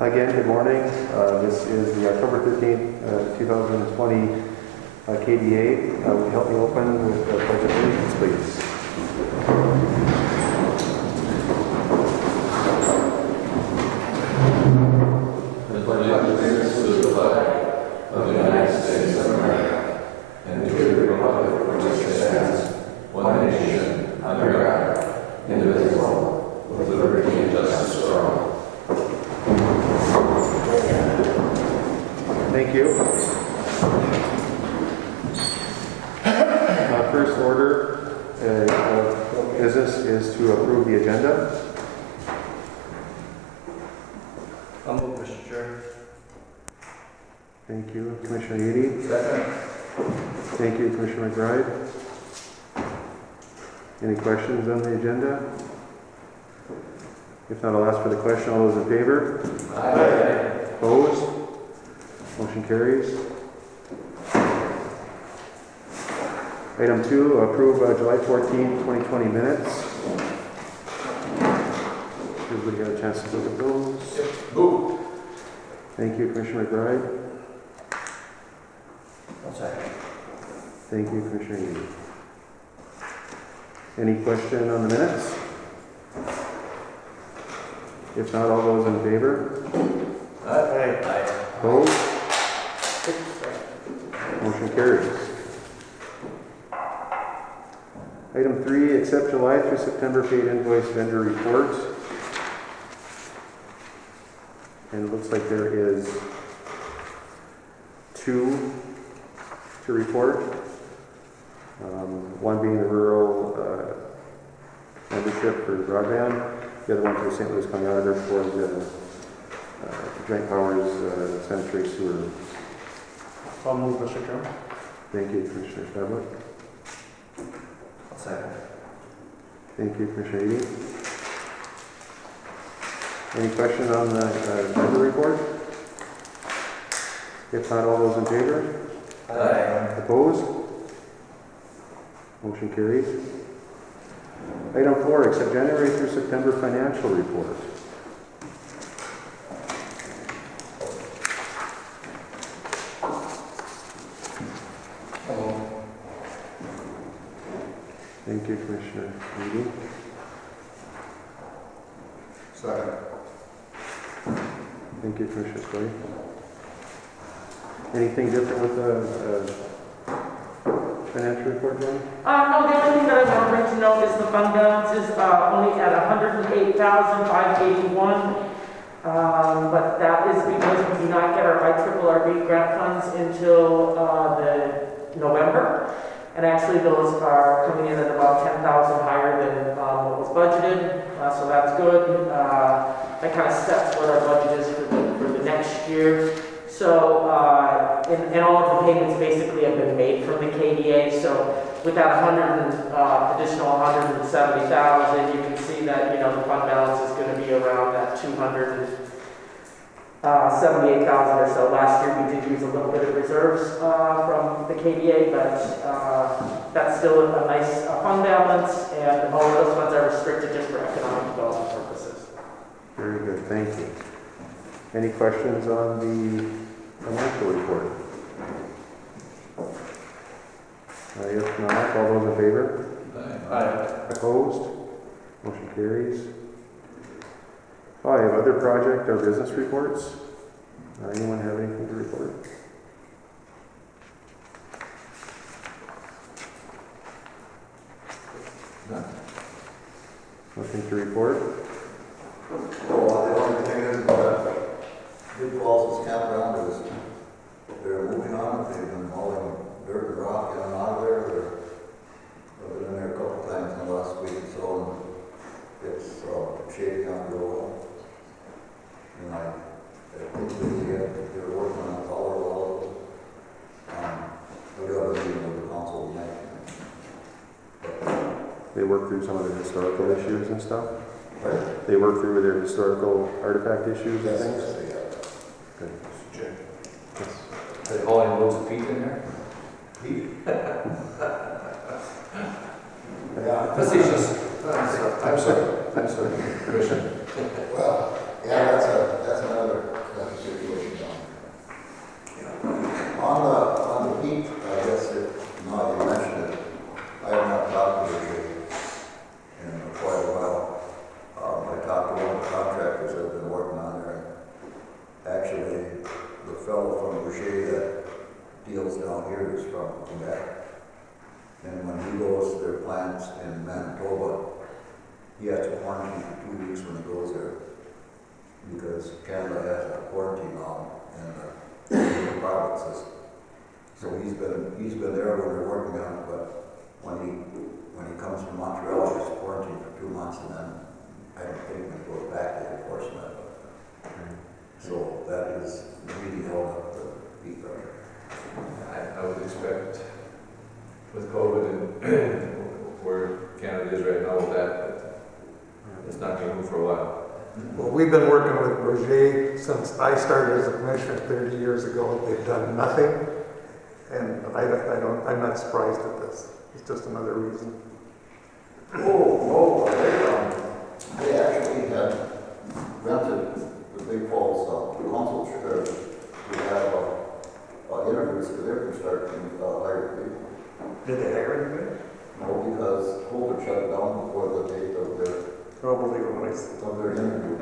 Again, good morning. This is the October 13th, 2020 KDA. Will you help me open with the Pledge of Allegiance, please? I pledge allegiance to the flag of the United States of America and to the republic for which it stands, one nation, under God, indivisible, with liberty and justice for all. Thank you. First order of business is to approve the agenda. I'll move, Mr. Chair. Thank you, Commissioner Eady. Second. Thank you, Commissioner McBride. Any questions on the agenda? If not, I'll ask for the question. All those in favor? Aye. Opposed? Motion carries. Item 2, approve July 14, 2020 minutes. Everybody got a chance to look at those? Move. Thank you, Commissioner McBride. One second. Thank you, Commissioner Eady. Any question on the minutes? If not, all those in favor? Aye. Opposed? Motion carries. Item 3, accept July through September paid invoice vendor report. And it looks like there is 2 to report. One being the rural membership for broadband, the other one for the St. Louis County Auditor for the Joint Powers Sanitary Sewer. I'll move, Mr. Chair. Thank you, Commissioner Stabler. I'll second. Thank you, Commissioner Eady. Any questions on the vendor report? If not, all those in favor? Aye. Opposed? Motion carries. Item 4, accept January through September financial report. Thank you, Commissioner Eady. Second. Thank you, Commissioner Slade. Anything different with the financial report, John? No, the only thing that I want to bring to note is the fund balance is only at $108,581. But that is because we do not get our IRRB grant funds until the November. And actually those are coming in at about 10,000 higher than what was budgeted. So that's good. That kind of sets what our budget is for the next year. So, and all of the payments basically have been made from the KDA. So with that additional 170,000, you can see that, you know, the fund balance is going to be around that 278,000 or so. Last year we did use a little bit of reserves from the KDA, but that's still a nice fund balance, and all of those funds are restricted just for economic development purposes. Very good, thank you. Any questions on the financial report? If not, all those in favor? Aye. Opposed? Motion carries. 5, other project or business reports. Anyone have anything to report? No. Nothing to report? Well, the only thing is Big Falls' campground is, they're moving on it. They've been hauling dirt and rock in and out of there. I've been in there a couple times in the last week or so, and it's shaping out real well. And I think they're working on taller walls. We got a meeting with the council tonight. They work through some of the historical issues and stuff? Right. They work through their historical artifact issues and things? Yes, they have. Good. Chair. Yes. Are they hauling loads of feet in there? Yeah. Facetious. I'm sorry. Commissioner. Well, Yeah, that's another situation down there. On the peak, I guess now you mentioned it, I have not talked to her in quite a while. I talked to one of the contractors that have been working on there. Actually, the fellow from Boucher that deals down here is from Quebec. And when he goes to their plants in Manitoba, he has to quarantine for 2 weeks when he goes there. Because Canada has a quarantine law in the provinces. So he's been there when they're working on it, but when he comes from Montreal, he's quarantined for 2 months, and then I don't think he goes back to enforcement. So that is really held up the beat right. I would expect with COVID and where Canada is right now with that, it's not going to move for a while. Well, we've been working with Roger since I started as a commissioner 30 years ago. They've done nothing, and I'm not surprised at this. It's just another reason. Oh, no, they actually had rented the Big Falls council chair to have interviews because they're going to start to hire people. Did they hire anybody? No, because COVID shut it down before the date of Probably released. their interview.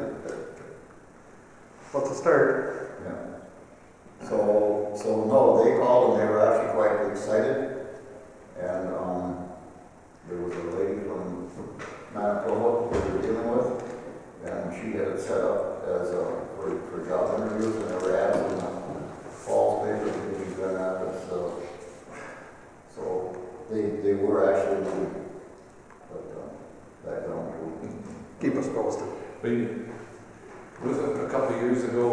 What's the start? Yeah. So no, they called and they were actually quite excited. And there was a lady from Manitoba that we were dealing with, and she had it set up as for job interviews, and there were ads in the Falls paper that she's been at it. So they were actually moving, but back down to. Keep us posted. It was a couple of years ago,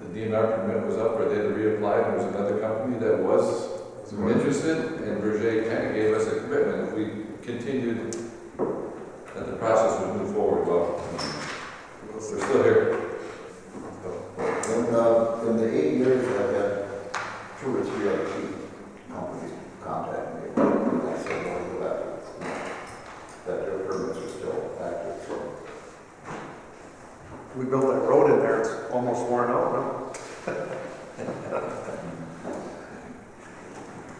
the DNR permit was up, or they had to reapply, and there was another company that was interested, and Berger kind of gave us a commitment. If we continued, that the process would move forward. Well, we're still here. In the 8 years, I've had 2 or 3 other companies contact me, and I said, no, that their permits are still active. So. We built that road in there. It's almost worn out, huh?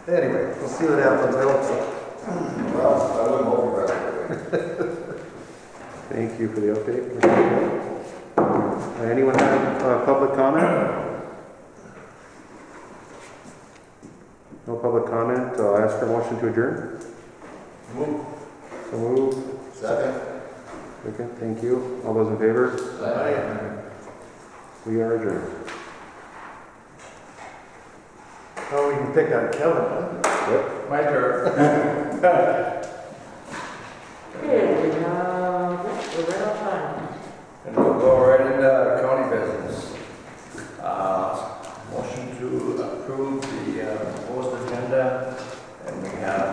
Anyway, we'll see what happens. I hope so. Well, I wouldn't hold your breath. Thank you for the update. Anyone have public comment? No public comment. I'll ask for a motion to adjourn. Move. So move. Second. Okay, thank you. All those in favor? Aye. We are adjourned. Oh, we can pick on Kevin, huh? Yep. My turn. Okay, we're right on time. And we'll go right into county business. Motion to approve the proposed agenda, and we have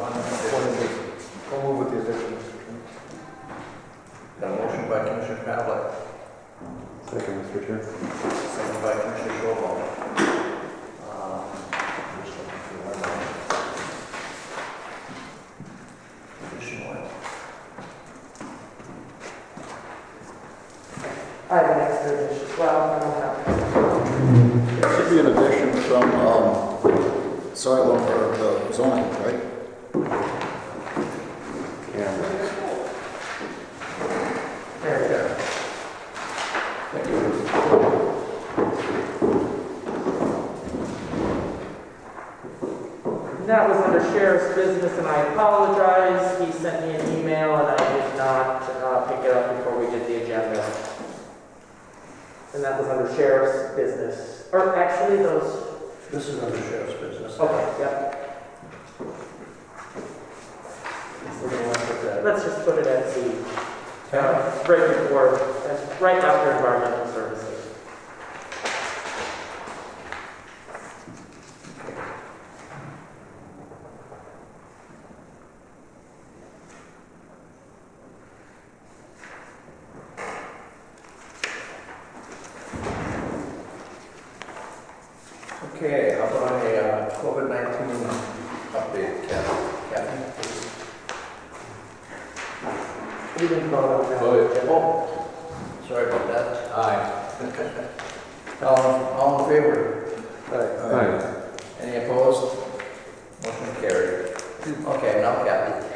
one addition. We'll move with the additions. Got a motion by Commissioner Pavlik, Second, Mr. Chair. second by Commissioner Gobel. I have an extra dish. Well, I don't have. There should be an addition from soil or the zoning, right? Cameras. There we go. That was under sheriff's business, and I apologize. He sent me an email, and I did not pick it up before we did the agenda. And that was under sheriff's business. Or actually, those. This is under sheriff's business. Okay, yep. We're going to put that. Let's just put it at C. Right before, right after environmental services. Okay, how about a COVID-19 update, Kathy, please? You didn't vote on that. Oh, Sorry about that. aye. All in favor? Aye. Any opposed? Motion carried. Okay, now Kathy.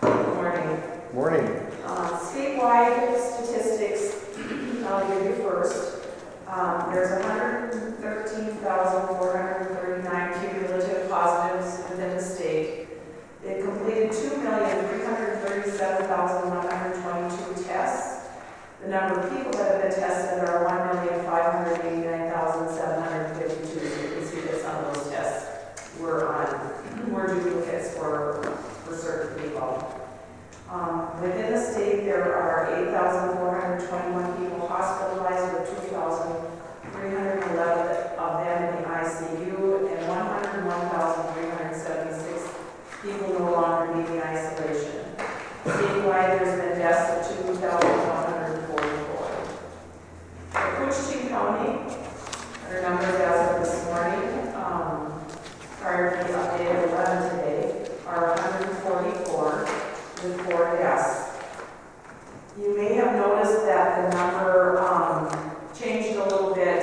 Good morning. Morning. Statewide statistics, I'll give you first. There's 113,439 cumulative positives within the state. They completed 2,337,122 tests. The number of people that have been tested are 1,589,752. So you can see that some of those tests were duplicates for certain people. Within the state, there are 8,421 people hospitalized, with 2,311 of them in the ICU, and 101,376 people no longer needing isolation. Statewide, there's been deaths of 2,144. For Koochiching County, their numbers as of this morning, prior to the update of 11 today, are 144 with 4 deaths. You may have noticed that the number changed a little bit.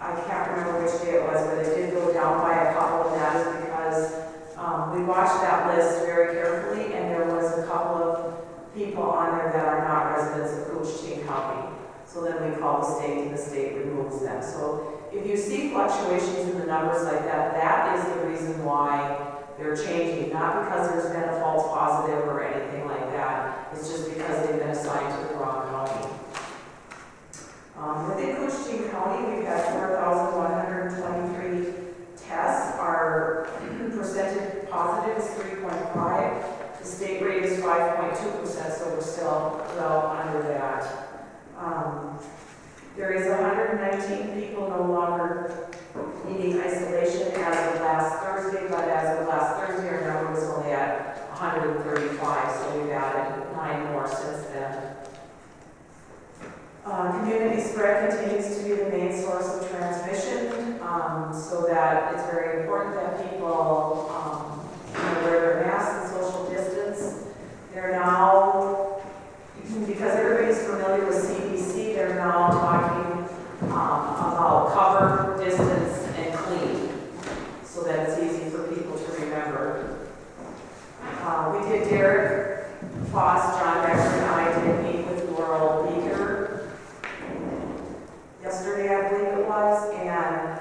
I can't remember which day it was, but it did go down by a couple, and that is because we watched that list very carefully, and there was a couple of people on there that are not residents of Koochiching County. So then we call the state, and the state removes them. So if you see fluctuations in the numbers like that, that is the reason why they're changing, not because there's been a false positive or anything like that. It's just because they've been assigned to the wrong county. Within Koochiching County, we've had 4,123 tests. Our percentage positive is 3.5. The state rate is 5.2%, so we're still well under that. There is 119 people no longer needing isolation as of last Thursday, but as of last Thursday, our number was only at 135, so we've added 9 more since then. Community spread continues to be the main source of transmission, so that it's very important that people wear their masks and social distance. They're now, because everybody's familiar with CDC, they're now talking about cover, distance, and clean, so that it's easy for people to remember. We did, Derek Foss, John Becker, and I did meet with Laurel Beaker yesterday, I believe it was, and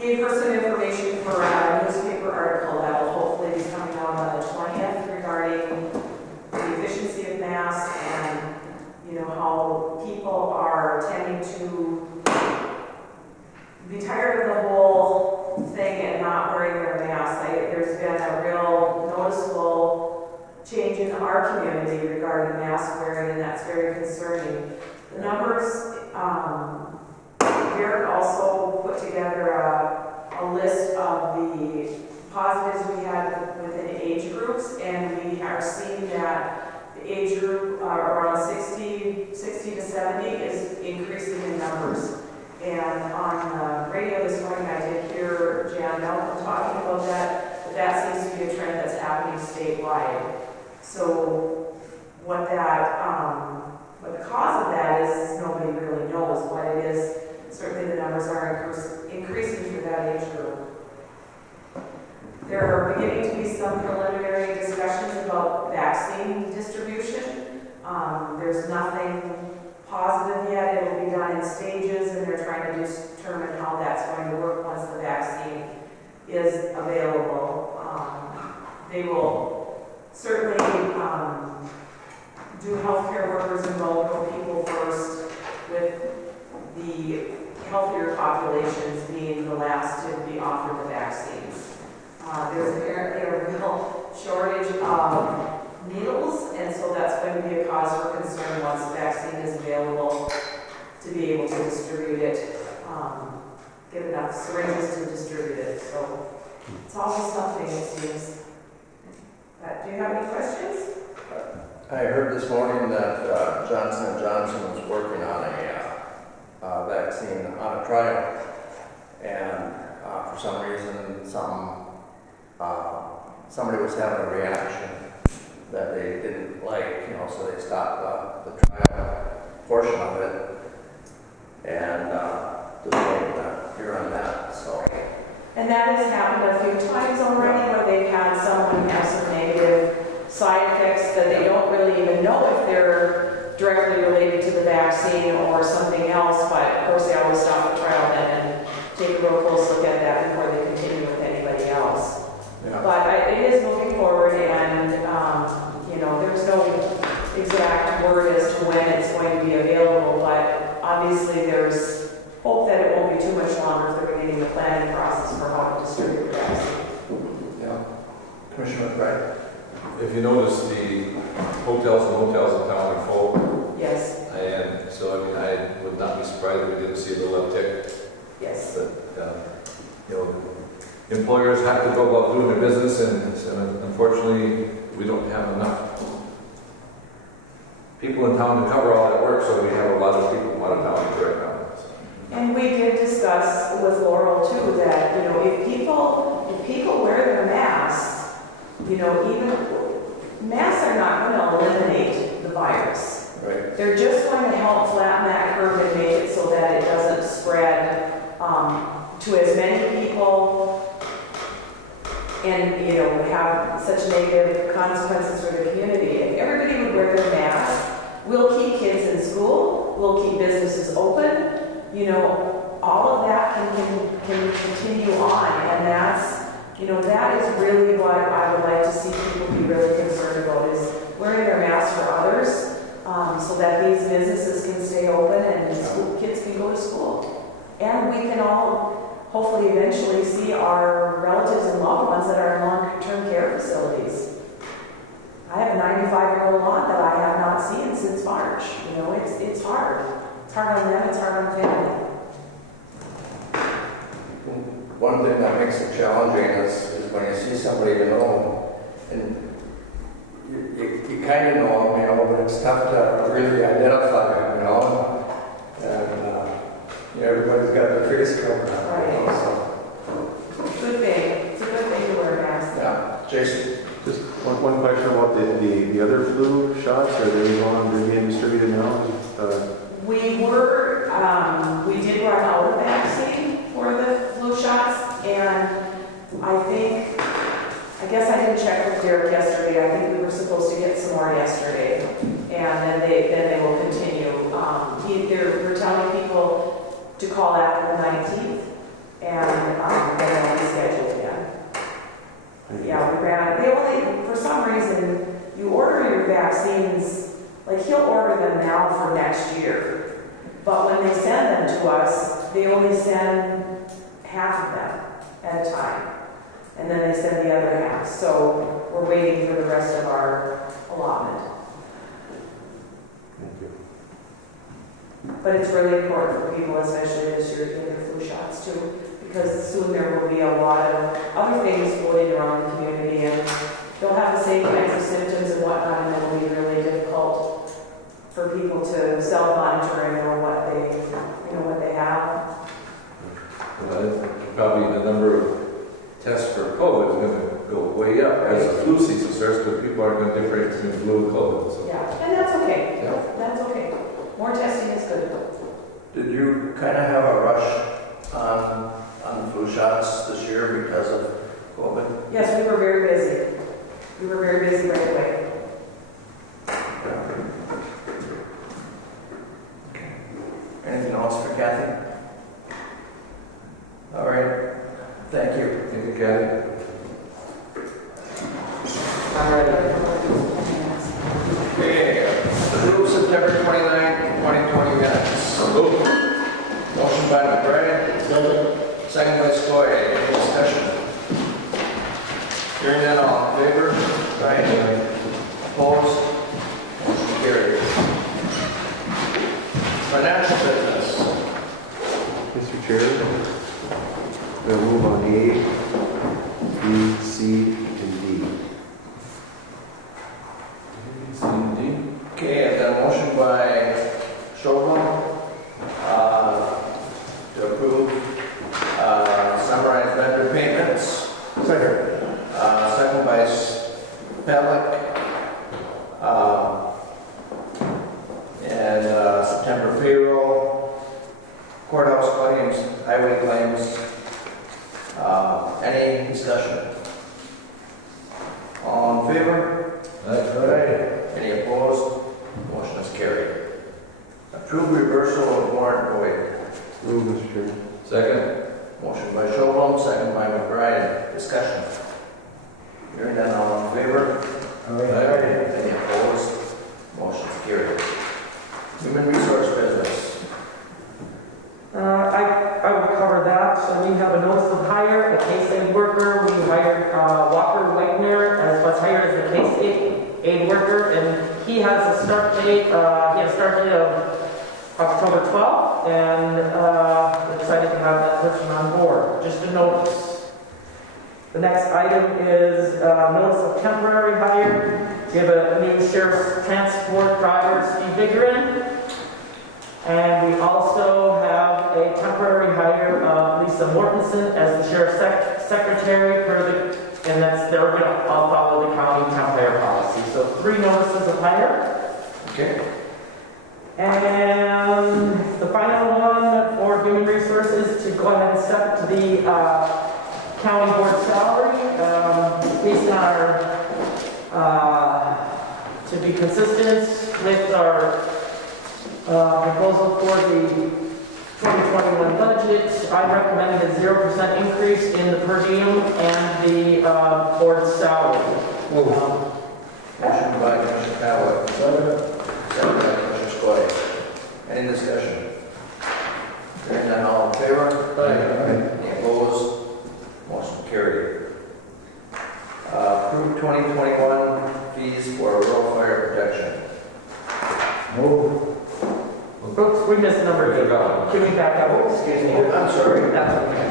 gave her some information for a newspaper article that will hopefully be coming out on the 20th regarding the efficiency of masks and, how people are tending to be tired of the whole thing and not wearing their masks. There's been a real noticeable change in our community regarding mask wearing, and that's very concerning. The numbers, Derek also put together a list of the positives we had within age groups, and we are seeing that the age group around 60 to 70 is increasing in numbers. And on the radio this morning, I did hear Jan Malcolm talking about that, but that seems to be a trend that's happening statewide. So what the cause of that is nobody really knows. What it is, certainly the numbers are increasing for that age group. There are beginning to be some preliminary discussions about vaccine distribution. There's nothing positive yet. It will be done in stages, and they're trying to determine how that's going to work once the vaccine is available. They will certainly do healthcare workers and vulnerable people first, with the healthier populations being the last to be offered the vaccines. There's apparently a real shortage of needles, and so that's going to be a cause for concern once the vaccine is available to be able to distribute it, get enough syringes to distribute it. So it's always something, it seems. Do you have any questions? I heard this morning that Johnson & Johnson was working on a vaccine on a trial, and for some reason, somebody was having a reaction that they didn't like, so they stopped the trial portion of it. And just waiting to hear on that, so. And that has happened a few times already, where they've had someone have some negative side effects that they don't really even know if they're directly related to the vaccine or something else, but of course they always stop the trial then and take a real close look at that before they continue with anybody else. Yeah. But it is moving forward, and there's no exact word as to when it's going to be available, but obviously there's hope that it won't be too much longer if they're beginning the planning process for how to distribute the vaccine. Yeah. Commissioner McBride? If you notice, the hotels and motels in town are full, Yes, and so I would not be surprised if we didn't see a little uptick. yes. But employers have to go about doing their business, and unfortunately, we don't have enough people in town to cover all that work, so we have a lot of people out of town right now. And we did discuss with Laurel too that, if people wear their masks, even masks are not going to eliminate the virus. Right. They're just going to help flatten that curve and make it so that it doesn't spread to as many people and, have such negative consequences for the community. If everybody would wear their masks, we'll keep kids in school, we'll keep businesses open, all of that can continue on, and that is really what I would like to see people be really concerned about, is wearing their masks for others, so that these businesses can stay open and kids can go to school. And we can all hopefully eventually see our relatives and loved ones that are in long-term care facilities. I have a 95-year-old aunt that I have not seen since March. It's hard. It's hard on them, it's hard on family. One thing that makes it challenging is when you see somebody and you kind of know them, but it's tough to really identify them, and everybody's got their face covered up. Right. So. Good thing. It's a good thing to wear a mask. Yeah. Jason? Just one question about the other flu shots. Are they being distributed now? We did run out of vaccine for the flu shots, and I guess I didn't check with Derek yesterday. I think we were supposed to get some more yesterday, and then they will continue. We're telling people to call after the 19th, and then they'll be scheduled again. Yeah, they only, for some reason, you order your vaccines, like he'll order them now for next year. But when they send them to us, they only send half of them at a time. And then they send the other half. So we're waiting for the rest of our allotment. Thank you. But it's really important for people, especially this year, to get their flu shots too. Because soon there will be a lot of other things floating around the community, and they'll have the same kinds of symptoms and whatnot, and it'll be really difficult for people to self-monitor and know what they have. Probably the number of tests for COVID is going to go way up as the flu season starts, because people aren't going to differentiate between flu and COVID. So. Yeah, and that's okay. Yeah. That's okay. More testing is good. Did you kind of have a rush on flu shots this year because of COVID? Yes, we were very busy. We were very busy right away. Anything else for Kathy? All right. Thank you. Thank you, Kathy. All right. Okay. Approve September 29th, 2020 minutes. Motion by McBride. Second by Stoy. Any discussion? Hearing none, all in favor? Aye. Opposed? Motion carried. Financial business. Mr. Chair, we'll move on A, B, C, and D. Okay, I've got a motion by Chauvelin to approve summarized vendor payments. Second. Second by Pellick Hearing none, all in favor? Any opposed? Motion's carried. Human resource business. I will cover that. So we have a notice of hire, a case aid worker. We hired Walker Wagner was hired as a case aid worker, and he has a start date. He has a start date of October 12th, and we're excited to have that person on board. Just a notice. The next item is notice of temporary hire. We have a new sheriff's transport driver, Steve Vigerin. And we also have a temporary hire of Lisa Mortensen as the sheriff's secretary and they're going to all follow the county temp hire policy. So 3 notices of hire. Okay. And the final one for human resources to go ahead and set the county board salary based on our, to be consistent with our proposal for the 2021 budget. I recommended a 0% increase in the per diem and the board salary. Motion by Commissioner Cowell. Second by Commissioner Skoye. Any discussion? Hearing none, all in favor? Any opposed? Motion carried. Approved 2021 fees for rural fire protection. Oops, we missed number 8. Can we back up? Excuse me. I'm sorry. That's okay.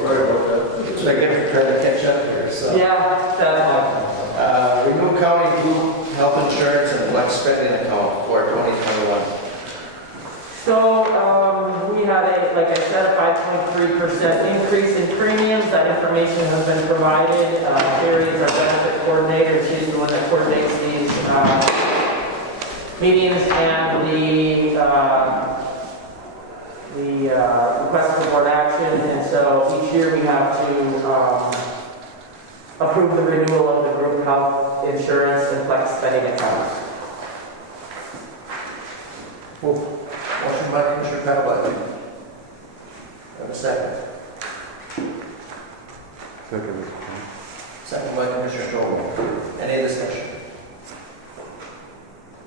Sorry about that. So I guess we're trying to catch up here. So. Yeah, that's Renew county group health insurance and flex spending account for 2021. So we had like I said, a 5.3% increase in premiums. That information has been provided. Carrie is our benefit coordinator. She's the one that coordinates these meetings and the request for board action. And so each year we have to approve the renewal of the group health insurance and flex spending accounts. Motion by Commissioner Pavlik. Have a second. Second. Second by Commissioner Stoll. Any discussion?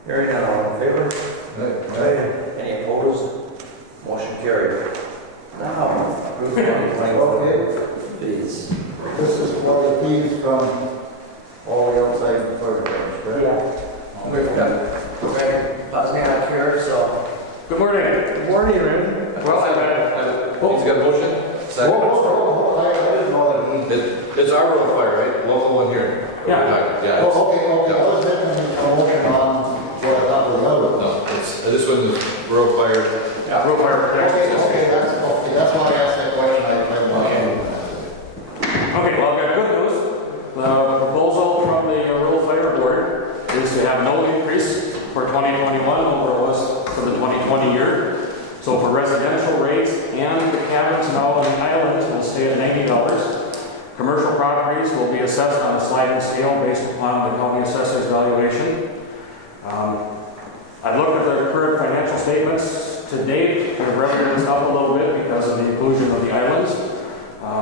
Hearing none, all in favor? Any opposed? Motion carried. Now, approve 2021 fees. This is for the fees from all the outside fire departments, correct? Yeah. We've got Greg Bosniak here, so. Good morning. Good morning, Aaron. Well, he's got a motion. Second. I didn't know that he... It's our road fire, right? Local one here. Yeah. Yeah. Oh, okay. I was making a motion on what I thought was other. No, this one is road fire. Yeah. Road fire protection system. That's why I asked that question. Okay, well, I've got good news. The proposal from the Rural Fire Board is to have no increase for 2021 over it was for the 2020 year. So for residential rates and the cabins now on the islands will stay at $90. Commercial properties will be assessed on a sliding scale based upon the county assessor's valuation. I looked at the current financial statements to date. The revenue is up a little bit because of the inclusion of the islands.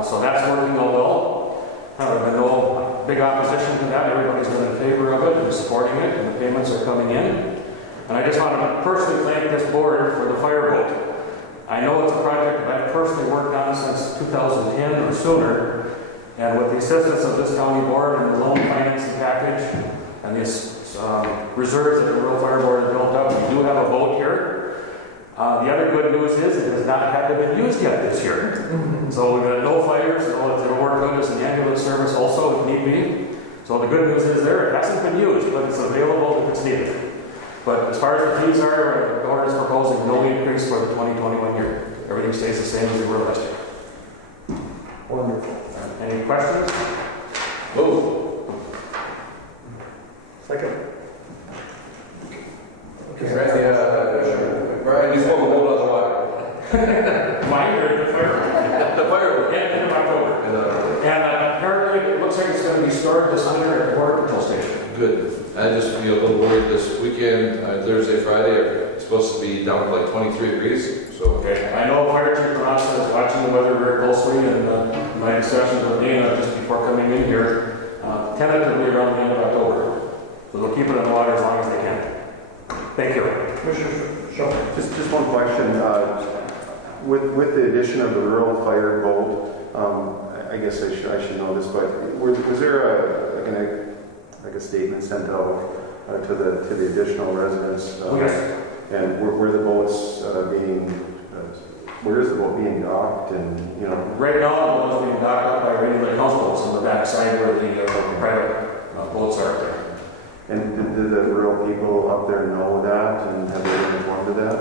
So that's working out well. There's been no big opposition to that. Everybody's been in favor of it and supporting it, and the payments are coming in. And I just want to personally thank this board for the fire vote. I know it's a project that I've personally worked on since 2010 or sooner, and with the assistance of this county board and the loan financing package and these reserves that the Rural Fire Board has built up, we do have a vote here. The other good news is it has not had to be used yet this year. So we've got no fires, so it'll work good as an ambulance service also if need be. So the good news is there, it hasn't been used, but it's available if it's needed. But as far as the fees are, the board is proposing no increase for the 2021 year. Everything stays the same as we were last year. Wonderful. Any questions? Move. Second. Brian, you spoke a whole other way. Mine or the fire? The fire. End of October. And apparently it looks like it's going to be stored this winter at the Border Patrol Station. Good. I just feel a little worried this weekend, Thursday, Friday, it's supposed to be down to like 23 degrees, so. Okay, I know Fire Chief Manassa is watching the weather very closely, and my discussions with Dana just before coming in here, tentatively around the end of October. So they'll keep it in the water as long as they can. Thank you. Commissioner Schultz. Just one question. With the addition of the rural fire boat, I guess I should know this, but was there a statement sent out to the additional residents? Yes. And where the boats where is the boat being docked? And Right now, the boat is being docked up by regular houseboats on the back side where the private boats are there. And did the rural people up there know that, and have they been informed of that?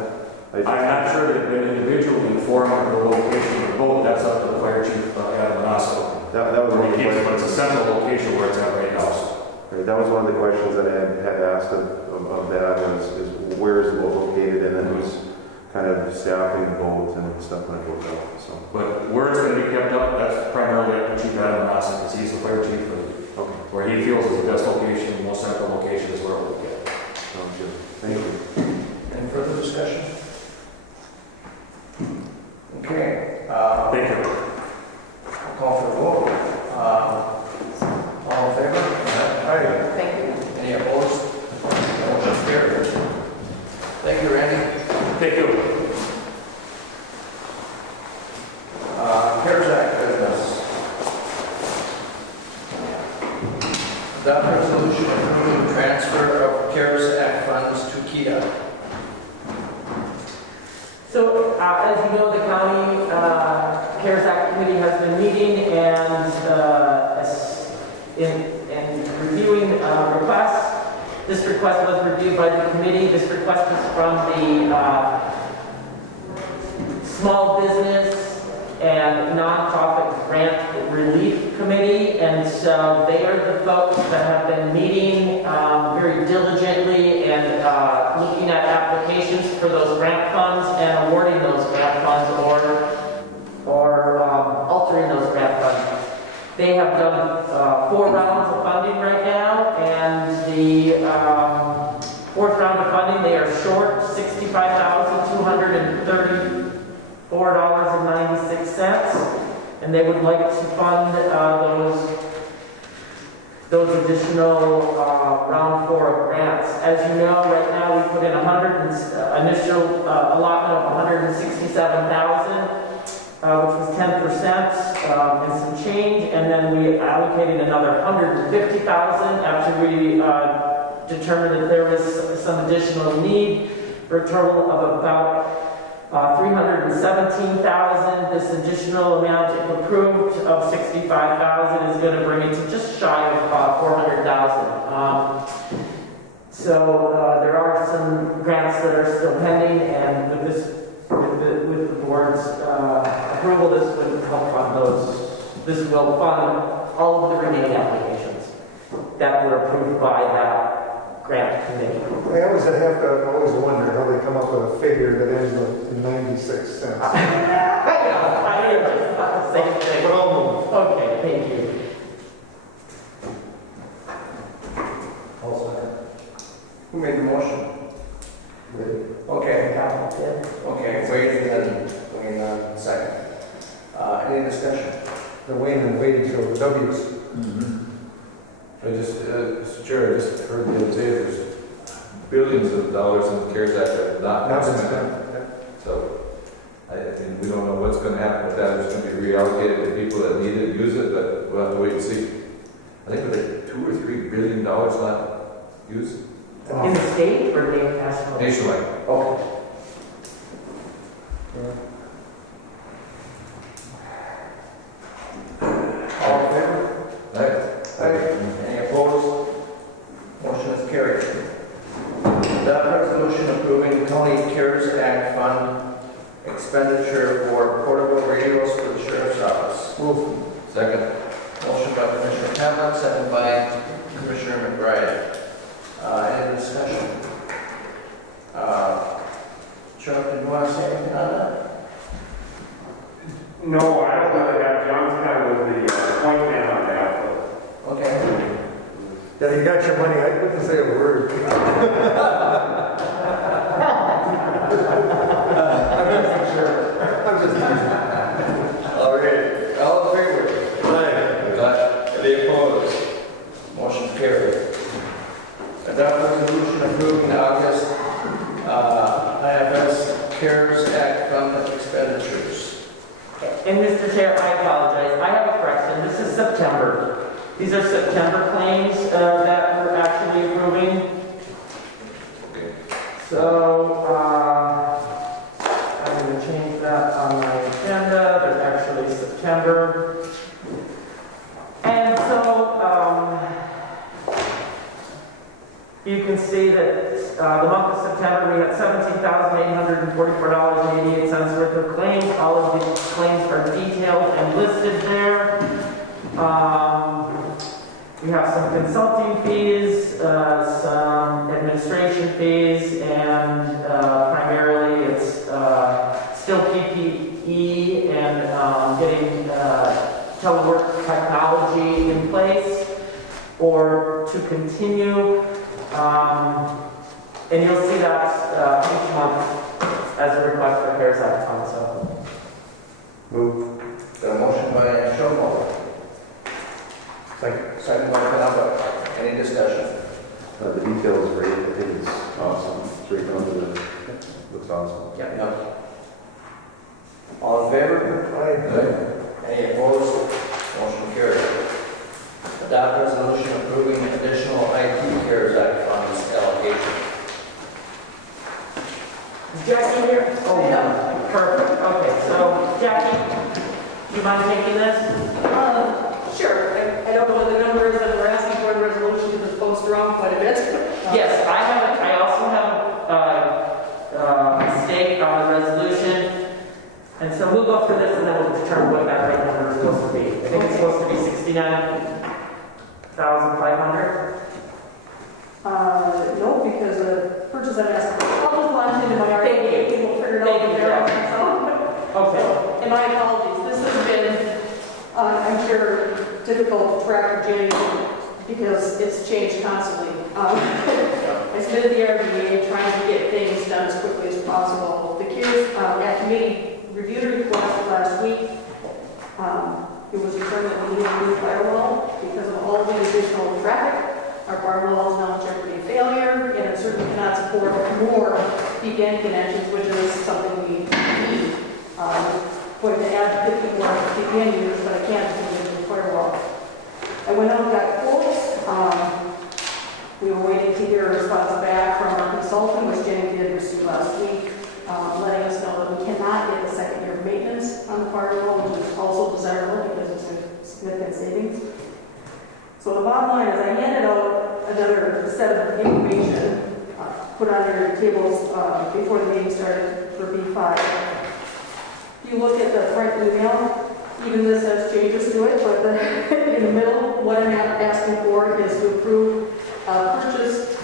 I'm not sure they've been individually informed of the location of the boat. That's up to the fire chief out of Manassa. That was one of the questions. But it's a central location where it's at right now. Right, that was one of the questions that I had asked of that is where is the boat located, and then who's kind of staffing the boat and stuff when it goes out. So. But where it's going to be kept up, that's primarily up to Chief Adam Manassa, because he's the fire chief. Okay. Where he feels is the best location, the most central location is where it will get. Sounds good. Thank you. Any further discussion? Okay. Thank you. I'll call for the vote. All in favor? Aye. Thank you. Any opposed? Motion carried. Thank you, Randy. Thank you. CARES Act business. Adopt resolution approving transfer of CARES Act funds to Kia. So, as you know, the county CARES Act committee has been meeting and in reviewing requests. This request was reviewed by the committee. This request is from the Small Business and Nonprofit Grant Relief Committee, and so they are the folks that have been meeting very diligently and looking at applications for those grant funds and awarding those grant funds or altering those grant funds. They have done 4 rounds of funding right now, and the 4th round of funding, they are short $65,234.96, and they would like to fund those additional round 4 of grants. As you know, right now we put in initial allotment of $167,000. Which was 10% and some change, and then we allocated another $150,000 after we determined that there was some additional need, for a total of about $317,000. This additional amount, if approved, of $65,000 is going to bring it to just shy of $400,000. So there are some grants that are still pending, and with the board's approval, this would help fund those. This will fund all of the remaining applications that were approved by that grant committee. I always wonder how they come up with a figure that ends in 96 cents. I hear just the same thing. But I'll move. Okay, thank you. Who made the motion? Okay. Okay, Wayne, second. Any discussion? The Wayne and Wade show the W's. I just, Mr. Chair, I just heard the other day there's billions of dollars in the CARES Act that have not been spent. So I think we don't know what's going to happen with that. It's going to be reallocated to people that need it, use it, but we'll have to wait and see. I think we're $2 or $3 billion not used. In the state or national? Nationwide. Okay. All in favor? Right? Any opposed? Motion is carried. Adopt resolution approving county CARES Act fund expenditure for portable radios for the sheriff's office. Move. Second. Motion by Commissioner Pavlik, second by Commissioner McBride. Any discussion? Chuck, did you want to say anything on that? No, I don't know that John's kind of the point man on that, Okay. Yeah, you got your money. I wouldn't say a word. These are September claims that we're actually approving. So, I'm going to change that on my agenda. They're actually September. And so, you can see that the month of September we had $17,844.88 worth of claims. All of the claims are detailed and listed there. We have some consulting fees, some administration fees, and primarily it's still PPE and getting telework technology in place or to continue. And you'll see that each month as a request for CARES Act funds. So. Move. Got a motion by Showmo, Second. second by Knappich. Any discussion? The detail is great. I think it's awesome. It's right down to the, looks awesome. No. All in favor? Any opposed? Motion carried. Adopt resolution approving additional IT CARES Act funds allocation. Is Jackie here? Oh, yeah. Perfect. Okay, so Jackie, do you mind taking this? Sure. I don't know what the number is that we're asking for in resolution because it's posted wrong quite a bit. Yes, I also have a stake on the resolution. And so we'll go through this and then we'll determine what that right number is supposed to be. I think it's supposed to be 69,500. No, because the purchase I'm asking for, I'll just launch into my Thank you. RFP, we'll figure it Thank out you, there. Jackie. Okay. And my apologies, this has been, I'm sure, difficult to track Jenny because it's changed constantly. I submitted the RFP trying to get things done as quickly as possible. The CARES Act committee reviewed a request last week. It was determined that we need a new firewall because of all the additional traffic. Our firewall is now in jeopardy of failure, and it certainly cannot support more VPN connections, which is something we need. Going to add 50 more VPN users, but I can't do it in the firewall. I went out and got quotes. We were waiting to hear a response back from our consultant, which Jenny did receive last week, letting us know that we cannot get the second year of maintenance on the firewall, which is also desirable because it's a significant savings. So the bottom line is I handed out another set of information put on your tables before the meeting started for B5. If you look at the front email, even this has changes to it, but in the middle, what I'm asking for is to approve purchase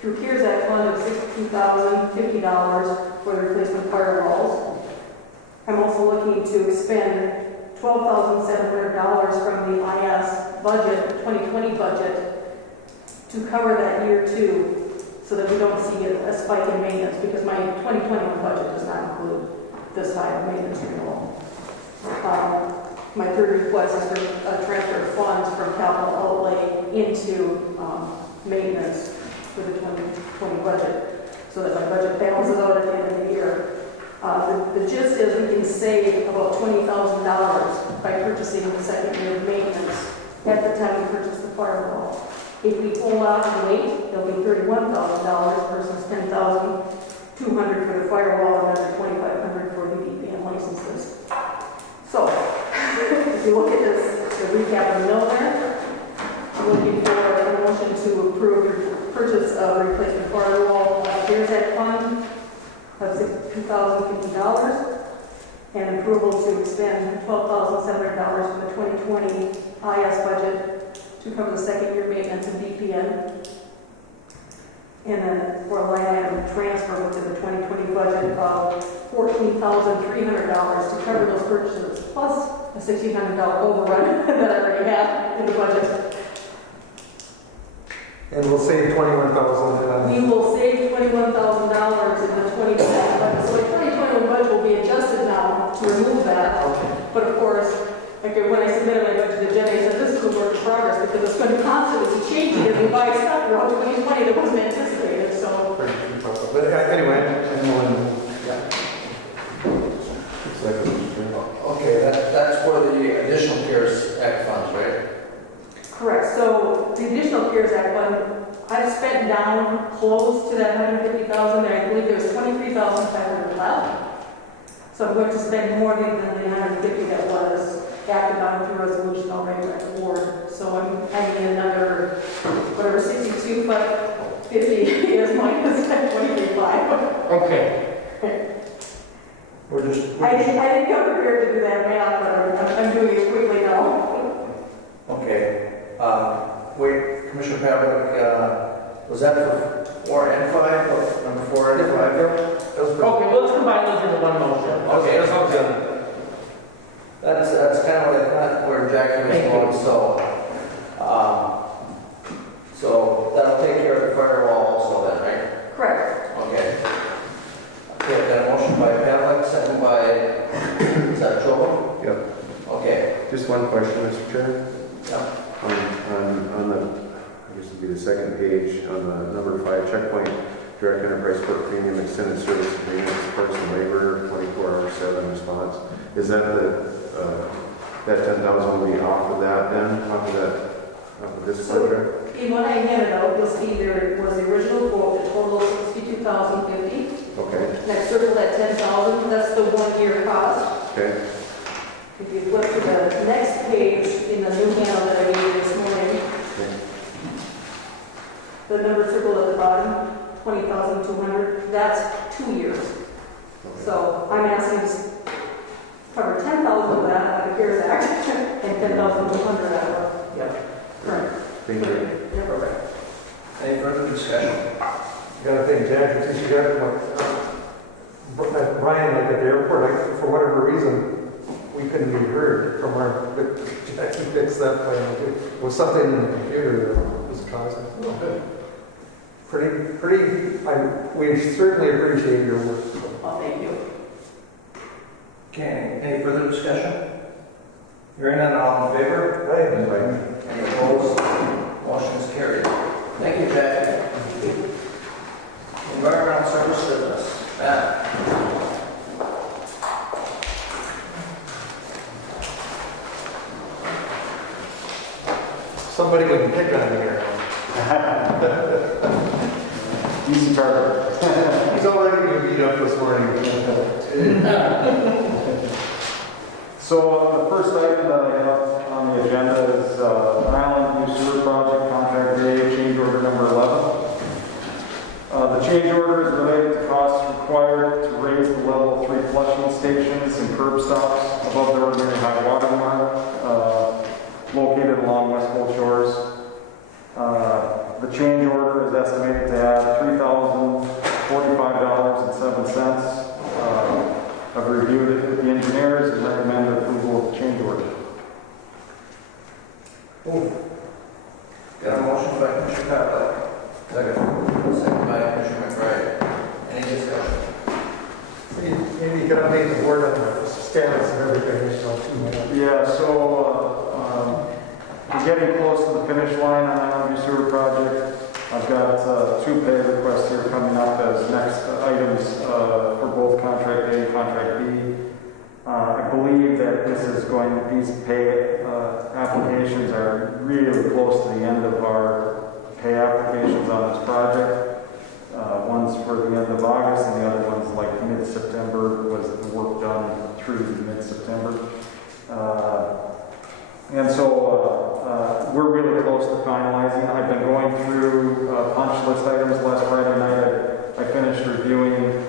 through CARES Act fund of $62,050 for the replacement firewalls. I'm also looking to expend $12,700 from the IS budget, 2020 budget, to cover that year two, so that we don't see a spike in maintenance, because my 2021 budget does not include this high of maintenance renewal. My third request is for a transfer of funds from capital outlay into maintenance for the 2020 budget, so that my budget balances out at the end of the year. The gist is we can save about $20,000 by purchasing the second year of maintenance at the time we purchase the firewall. If we hold out and wait, it'll be $31,000 versus $10,200 for the firewall and another $2,500 for the VPN licenses. So, if you look at this, the recap of the mill there, I'm looking for a motion to approve the purchase of replacement firewall CARES Act fund of $2,050 and approval to expend $12,700 for the 2020 IS budget to cover the second year maintenance of VPN. And then for a line item transfer within the 2020 budget of $14,300 to cover those purchases, plus a $1,600 overrun that I already have in the budget. And we'll save $21,000. We will save $21,000 in the 2020 budget. So the 2021 budget will be adjusted now to remove that. But of course, like when I submitted my budget to Jenny, I said this is a work in progress because it's going to constantly be changing as we buy stuff throughout 2020 that wasn't anticipated. So. But anyway, yeah. Okay, that's for the additional CARES Act funds, right? Correct. CARES Act fund, I've spent down close to that 150,000 there. I believe there's 23,500 left. So I'm going to spend more than the 150 that was acted on through resolution already by the board. So I'm adding another, whatever, 62, but 50 is minus 23.5. Okay. I didn't come prepared to do that math, but I'm doing it quickly now. Okay. Wait, Commissioner Pavlik, was that for 4 and 5? Number 4 and 5? Okay, well, let's combine those into one motion. Okay, that's okay. That's kind of what I thought where Jackie was going, so that'll take care of the firewall also then, right? Correct. Okay. Okay, I've got a motion by Pavlik, second by, is that Joel? Yep. Okay. Just one question, Mr. Chair. Yeah. On the, I guess it'd be the second page, on the number 5, checkpoint, direct enterprise work premium, extended service agreements, parts and labor, 24/7 response. Is that that 10,000 will be off of that then, off of this contract? In what I handed out, you'll see there was the original quote, the total of $62,050. Okay. Next circle at 10,000, that's the 1-year cost. Okay. If you flip to the next page in the new handout that I gave you this morning, Okay. the number circled at the bottom, 20,200, that's 2 years. So I'm asking to cover 10,000 of that out of the CARES Act and 10,200 out of current. Thank you. Never. Any further discussion? You gotta think, Jack, if you got Brian, like at the airport, for whatever reason, we couldn't be heard from our, Jack fixed that plan. It was something in the computer that was causing. Oh, good. We certainly appreciate your work. Well, thank you. Okay, any further discussion? Hearing none, all in favor? Right. Any opposed? Motion is carried. Thank you, Jack. Environmental Service Business. Matt. Somebody can pick on me here. Easy target. He's already going to beat up this morning. So the first item that I have on the agenda is Island New Sewer Project Contract A, change order number 11. The change order is related to costs required to raise the level 3 flushing stations and curb stops above the ordinary high water mark, located along West Coast Shores. The change order is estimated to have $3,045.07. I've reviewed it with the engineers and recommend approval of the change order. Got a motion by Commissioner Pavlik. Second by Commissioner McBride. Any discussion? Maybe you can update the board on the status and everything. Yeah, so we're getting close to the finish line on the Island View Sewer project. I've got 2 pay requests here coming up as next items for both Contract A and Contract B. I believe that these pay applications are really close to the end of our pay applications on this project. One's for the end of August and the other one's like mid-September, was the work done through mid-September. And so we're really close to finalizing. I've been going through punch list items. Last Friday night I finished reviewing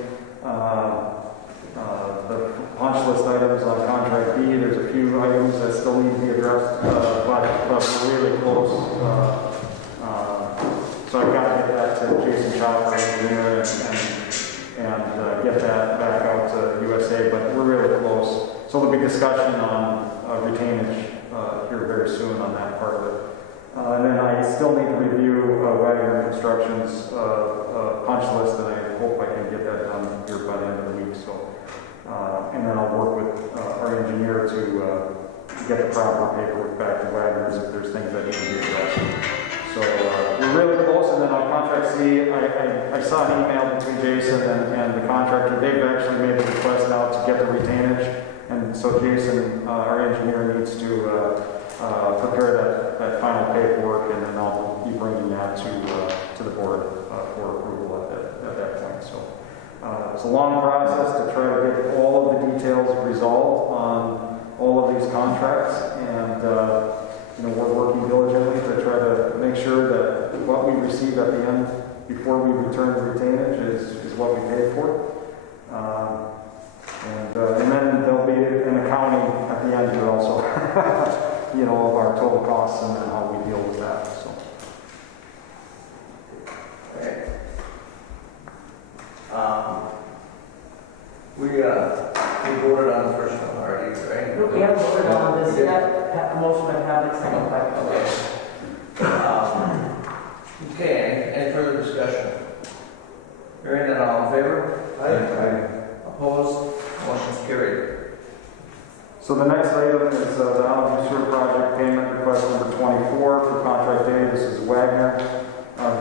the punch list items on Contract B. There's a few items that still need to be addressed, but we're really close. So I've got to get that to Jason Chopper, engineer, and get that back out to USA, but we're really close. So there'll be discussion on retainage here very soon on that part of it. And then I still need to review Wagner Construction's punch list, and I hope I can get that done here by the end of the week. So, and then I'll work with our engineer to get the proper paperwork back to Wagner's if there's things that need to be addressed. So we're really close. And then on Contract C, I saw an email between Jason and the contractor. They've actually made a request out to get the retainage. And so Jason, our engineer, needs to prepare that final paperwork, and then I'll be bringing that to the board for approval at that point. So it's a long process to try to get all of the details resolved on all of these contracts, and we're working diligently to try to make sure that what we receive at the end before we return the retainage is what we paid for. And then there'll be an accounting at the end here also, of our total costs and then how we deal with that. So. Okay. We voted on the first one already, right? Look, we haven't voted on this yet. Have a motion by Pavlik, second by Okay, any further discussion? Hearing none, all in favor? Aye. Opposed? Motion's carried. So the next item is the Untitled Sewer project payment request number 24 for contract A. This is Wagner.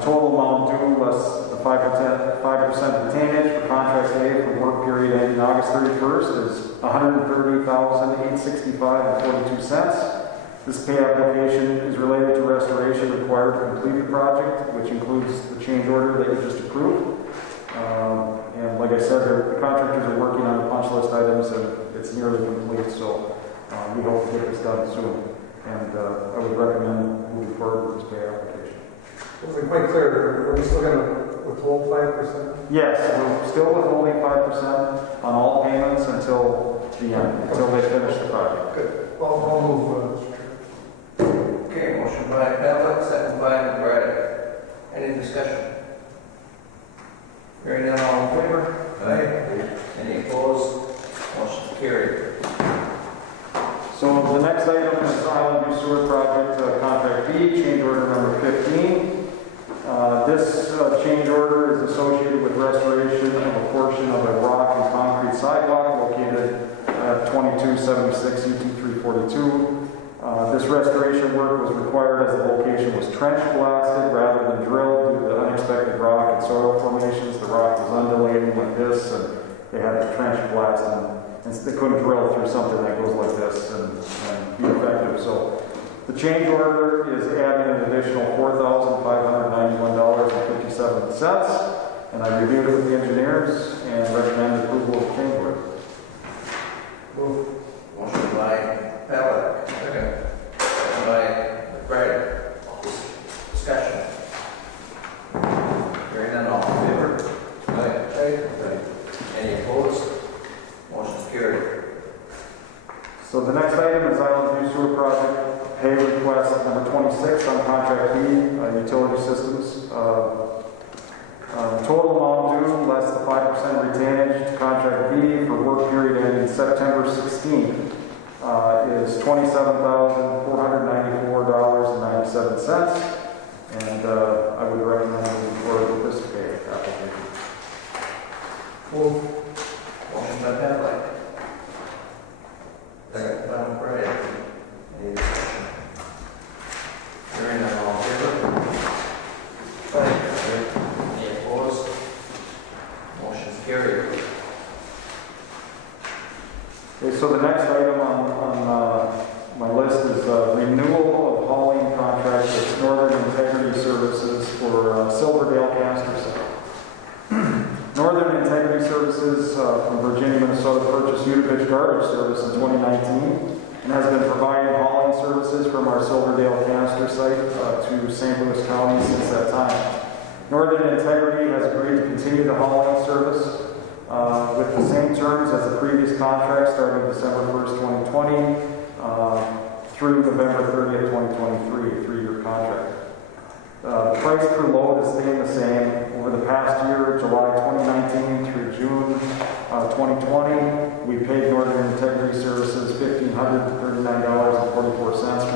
Total amount due less the 5% retainage for contract A for work period ending August 31st is $130,865.42. This pay application is related to restoration required to complete the project, which includes the change order that you just approved. And like I said, the contractors are working on the punch list items, and it's nearly complete, so we hope to get this done soon. And I would recommend moving forward with this pay application. To be quite clear, are we still going to withhold 5%? Yes, we're still withholding 5% on all payments until the end, until they finish the project. Good. I'll move, Mr. Chair. Okay, motion by Pavlik, second by McBride. Any discussion? Hearing none, all in favor? Aye. Any opposed? Motion's carried. So the next item is Island View Sewer Project Contract B, change order number 15. This change order is associated with restoration of a portion of a rock and concrete sidewalk located at 2276 UT 342. This restoration work was required as the location was trench blasted rather than drilled due to the unexpected rock and soil formations. The rock was undulating like this, and they had to trench blast, and they couldn't drill through something that goes like this and be effective. So the change order is adding an additional $4,591.57, and I reviewed it with the engineers and recommend approval of the change order. Move. Motion by Pavlik, second by McBride. Discussion. Hearing none, all in favor? Aye. Any opposed? Motion's carried. So the next item is Island View Sewer Project pay request number 26 on contract B, utility systems. Total amount due less the 5% retainage to contract B for work period ending September 16th is $27,494.97. And I would recommend moving forward with this pay application. Motion by Pavlik. Second by McBride. Any discussion? Hearing none, all in favor? Aye. Any opposed? Motion's carried. Okay, so the next item on my list is renewal of hauling contract with Northern Integrity Services for Silverdale Caster Site. Northern Integrity Services from Virginia, Minnesota purchased Koochiching garbage service in 2019 and has been providing hauling services from our Silverdale Caster site to St. Louis County since that time. Northern Integrity has agreed to continue the hauling service with the same terms as the previous contract starting December 1st, 2020 through November 30th, 2023, a 3-year contract. The price per load is staying the same. Over the past year, July 2019 through June 2020, we paid Northern Integrity Services $1,539.44 for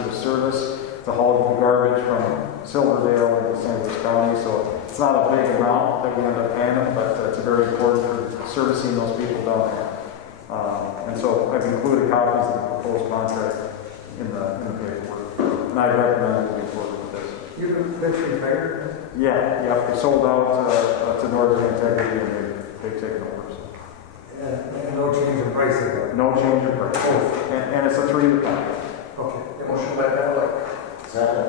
the service to haul the garbage from Silverdale into St. Louis County. So it's not a big amount that we end up paying them, but it's very important for servicing those people down there. And so I've included copies of the proposed contract in the paperwork, and I recommend moving forward with this. You've been retired? Yeah, they sold out to Northern Integrity, and they've taken over. So. And no change in pricing? No change in price. And it's a 3-year contract. Okay. Motion by Pavlik. Second.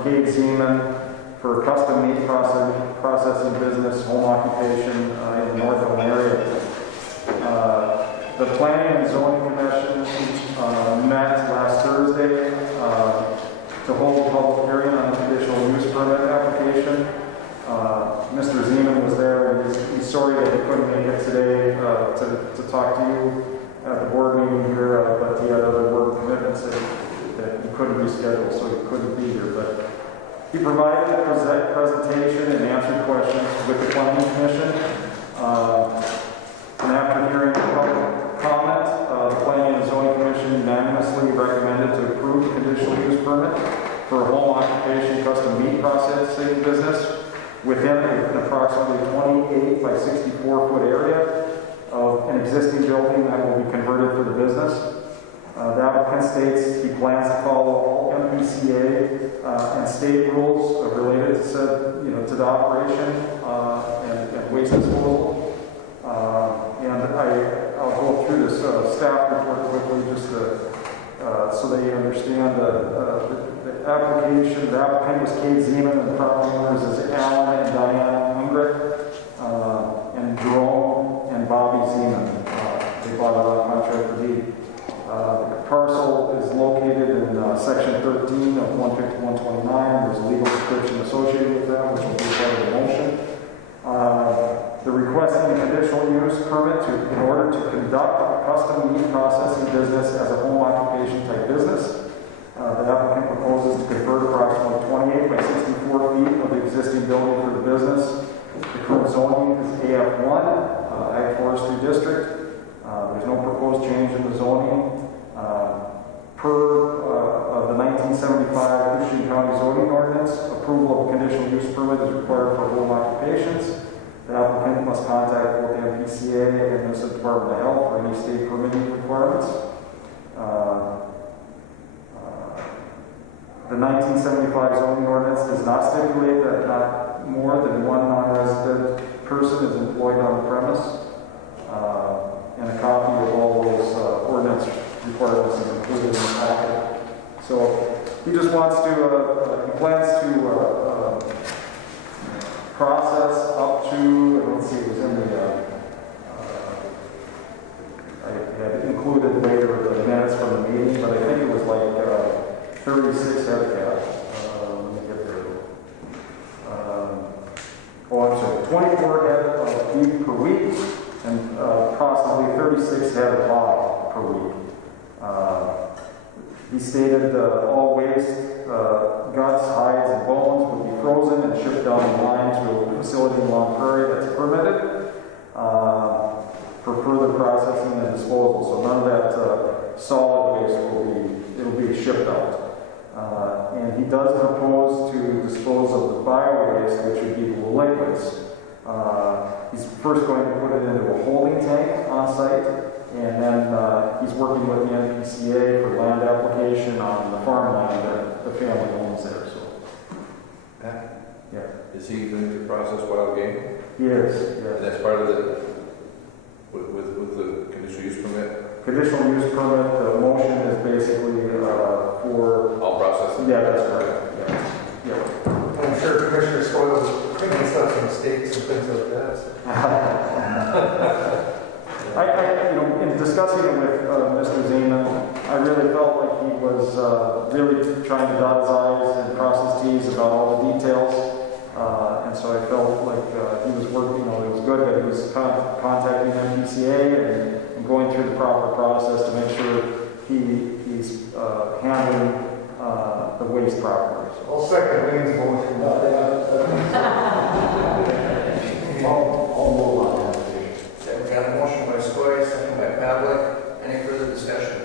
from Kate Zeman for custom meat processing business, home occupation in the Northland area. The Planning and Zoning Commission met last Thursday to hold a public hearing on the conditional use permit application. Mr. Zeman was there, and he's sorry that he couldn't make it today to talk to you at the board meeting here, but he had other work commitments that he couldn't reschedule, so he couldn't be here. But he provided a presentation and answered questions with the Planning Commission. And after hearing public comment, the Planning and Zoning Commission unanimously recommended to approve the conditional use permit for a home occupation custom meat processing business within an approximately 28 by 64 foot area of an existing building that will be converted for the business. The applicant states he plans to follow all MPCA and state rules related to to the operation and waste disposal. And I'll go through this staff report quickly just so that you understand the application. The applicant was Kate Zeman, and the property owners is Alan and Diane Ungrick, and Jerome and Bobby Zeman. They bought it on contract for deed. The parcel is located in section 13 of 15129. There's a legal description associated with that, which will be part of the motion. The requesting a conditional use permit in order to conduct a custom meat processing business as a home occupation type business. The applicant proposes to convert approximately 28 by 64 feet of the existing building for the business. The current zoning is AF1, Ag Forestry District. There's no proposed change in the zoning. Per the 1975 Koochiching County zoning ordinance, approval of a conditional use permit is required for home occupations. The applicant must contact both the MPCA and Minnesota Department of Health for any state permitting requirements. The 1975 zoning ordinance does not stipulate that not more than one non-resident person is employed on the premise. And a copy of all those ordinance requirements is included in the packet. So he just wants to, he plans to process up to, let's see, it was in the, I had included later the minutes from the meeting, but I think it was like 36 head of cattle. Let me get there. I'm sorry, 24 head of beef per week and approximately 36 head of hog per week. He stated all waste, guts, hides, and bones would be frozen and shipped down the line to a facility in Long Prairie that's permitted for further processing and disposal. So none of that solid waste it'll be shipped out. And he does propose to dispose of the bio-waste, which would be the liquids. He's first going to put it into a holding tank on site, and then he's working with the NPCA for land application on the farmland that the family owns there. So, yeah. Is he going to process wild game? He is, yes. And that's part of the, with the conditional use permit? Conditional use permit, the motion is basically for... All processing? Yeah, that's correct. Yeah. I'm sure Commissioner Spoils picking up some steaks and things like that. In discussing it with Mr. Zeman, I really felt like he was really trying to dot his I's and cross his T's about all the details. And so I felt like he was working, it was good that he was contacting MPCA and going through the proper process to make sure he's handling the waste properly. So. I'll second Wayne's motion. I'll move on that. Okay, we got a motion by Skoye, second by Pavlik. Any further discussion?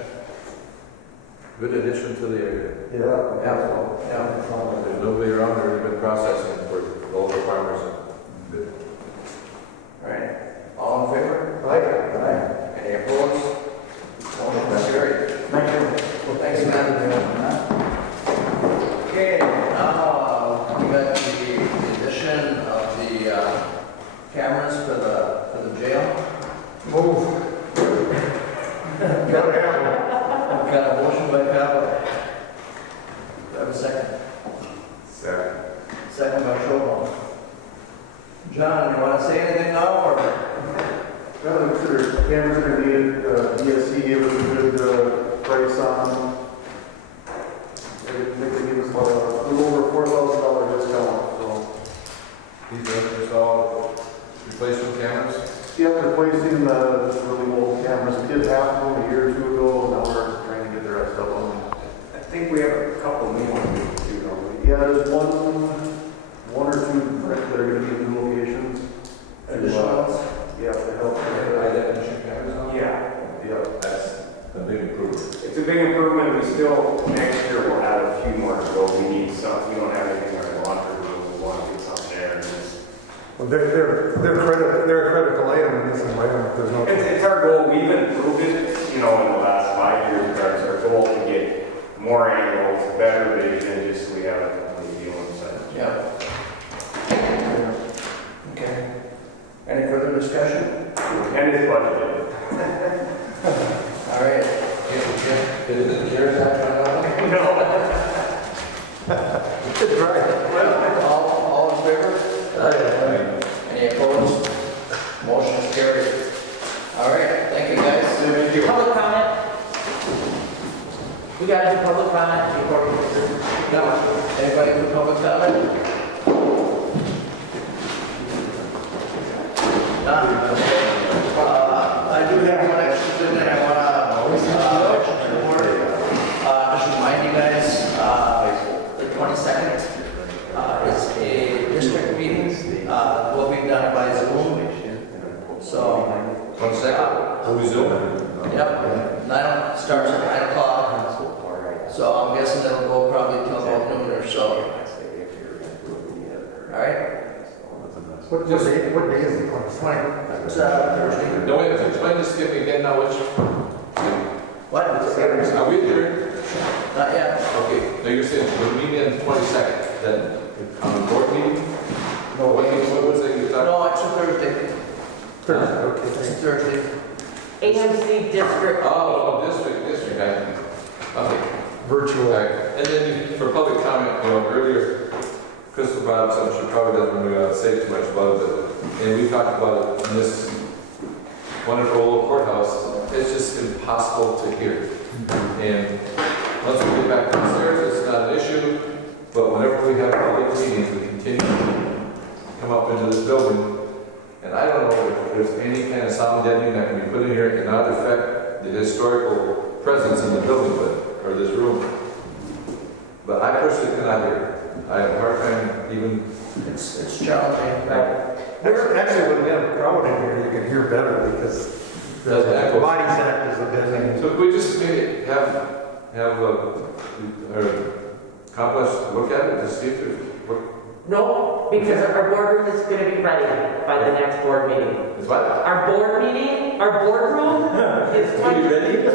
Good addition to the area. Yeah. There's nobody around there who's been processing for local farmers. Good. All right. All in favor? Aye. Any opposed? Motion carried. Thank you. Well, thanks, man. Okay, now we got the addition of the cameras for the jail. Move. Gotta have one. Got a motion by Pavlik. Do I have a second? think we have a couple of meetings, you know. Yeah, there's one or two that are gonna be new locations. Additional ones? Yeah, to help. High definition cameras on? Yeah, Yeah. That's a big improvement. it's a big improvement. We still, next year, we'll have a few more to go. We need stuff. We don't have anything in our locker room. We want to get something there. And Well, they're a critical item in this environment, there's no. it's our goal. We've improved it, you know, in the last 5 years. It's our goal to get more angles, better vision, just so we have a complete view inside. Yeah. Okay. Any further discussion? And it's budgeted. All right. Did the CARES Act run out? It's right. All in favor? Any opposed? Motion is carried. All right, thank you guys. Thank you. Public comment? We gotta do public comment before we proceed. Anybody for public comment? I do have one extra thing that I want to mention to the board. Just remind you guys, the 22nd is a district meeting. Will be done by Zoom. So, 1 second. Who is Zoom? yep, starts at 9 o'clock. So I'm guessing it'll go probably till about noon or so. All right? What day is it? 20. It's Thursday. No, wait, explain this to me again now, which, What? are we adjourned? Not yet. Okay, now you're saying we're meeting on the 22nd, then on the board meeting? No, what was it you talking? No, it's a Thursday. Okay, It's a thanks. Thursday. AMC district. Oh, district, okay. Virtual. And then for public comment, earlier, Crystal brought up something she probably doesn't want to say too much about it, and we talked about it in this wonderful old courthouse. It's just impossible to hear. And once we get back downstairs, it's not an issue, but whenever we have public meetings, we continue to come up into this building. And I don't know if there's any kind of sound deadening that can be put in here and not affect the historical presence in the building, or this room. But I personally cannot hear. I have a hard time even. It's challenging. Actually, when we have a crowd in here, you can hear better because Doesn't the echo. body factors a bit. So could we just maybe have our complex look at it to see if there's, No, because our boardroom is gonna be ready by the next board meeting. is what? Our boardroom is going to be ready.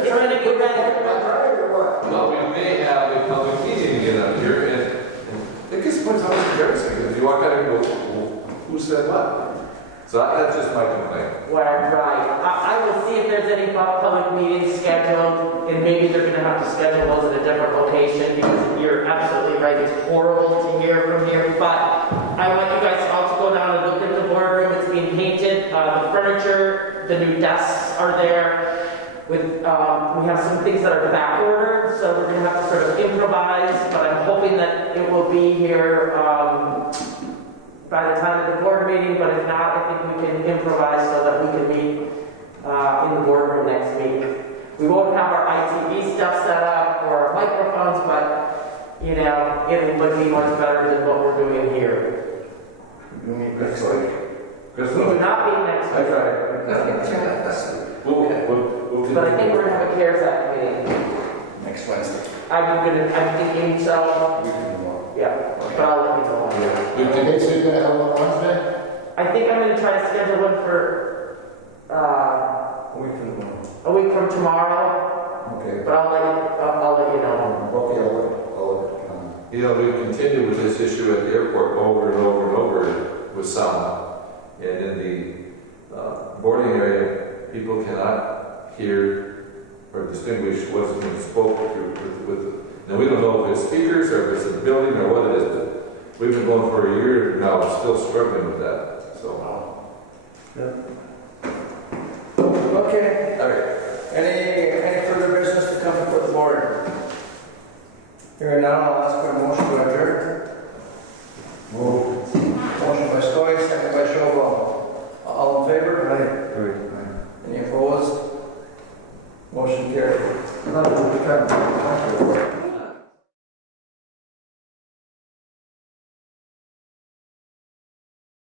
Well, we may have a public meeting again up here, and it gets points out embarrassing, because you walk out and go, well, who said what? So that's just my complaint. Right. I will see if there's any public meetings scheduled, and maybe they're gonna have to schedule those at a different location, because you're absolutely right, it's horrible to hear from here, but I want you guys all to go down and look at the boardroom. It's being painted, the furniture, the new desks are there. With, we have some things that are back ordered, so we're gonna have to sort of improvise, but I'm hoping that it will be here, by the time of the board meeting, but if not, I think we can improvise so that we can meet in the boardroom next week. We won't have our ITV stuff set up or our microphones, but, you know, it would be much better than what we're doing here. You mean next week? We would not be next I week, tried. We'll but I think we're gonna have a CARES Act meeting. Next Wednesday. I'm thinking so, We can do more. yeah, but I'll let you know. Okay, so you're gonna have one Wednesday? I think I'm gonna try to schedule one for, A week from tomorrow. a week from tomorrow, Okay. but I'll let you know. Okay, I'll You know, we continue with this issue at the airport over and over and over with sound. And in the boarding area, people cannot hear or distinguish what's being spoken with. Now, we don't know if it's speakers or if it's in the building or what it is, but we've been going for a year now, still struggling with that. So, Okay. All right. Any further business to come before the board? Hearing none, I'll ask for a motion to adjourn. Motion by Stoy, second by Showball. All in favor? Any opposed? Motion carried. Not